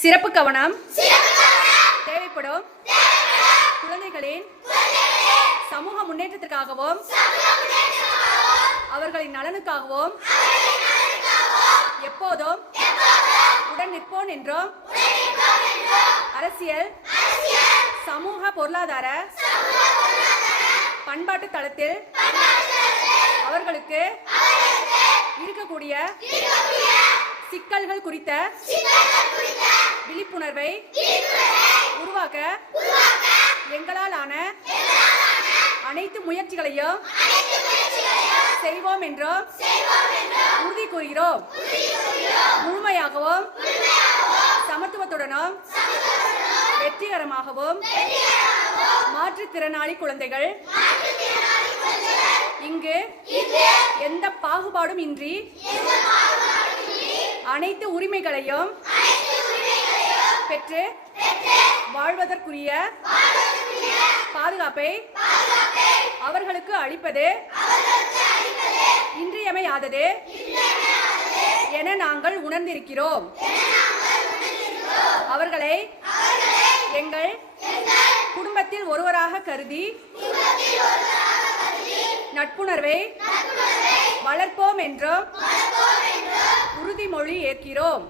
சிறப்பு கவனம் தேவைப்படும் குழந்தைகளின் சமூக முன்னேற்றத்திற்காகவும் அவர்களின் நலனுக்காகவும் எப்போதும் உடன் நிற்போம் என்றும் அரசியல், சமூக, பொருளாதார, பண்பாட்டு தளத்தில் அவர்களுக்கு இருக்கக்கூடிய சிக்கல்கள் குறித்த விழிப்புணர்வை உருவாக்க எங்களால் ஆன அனைத்து முயற்சிகளையும் செய்வோம் என்றும் உறுதி கூறுகிறோம். முழுமையாகவும் சமத்துவத்துடனும் வெற்றிகரமாகவும் மாற்றுத்திறனாளி குழந்தைகள் இங்கு எந்த பாகுபாடும் இன்றி அனைத்து உரிமைகளையும் பெற்று வாழ்வதற்குரிய பாதுகாப்பை அவர்களுக்கு அளிப்பது இன்றியமையாதது என நாங்கள் உணர்ந்திருக்கிறோம். அவர்களை எங்கள் குடும்பத்தில் ஒருவராக கருதி நட்புணர்வை வளர்ப்போம் என்றும் உறுதிமொழி ஏற்கிறோம்.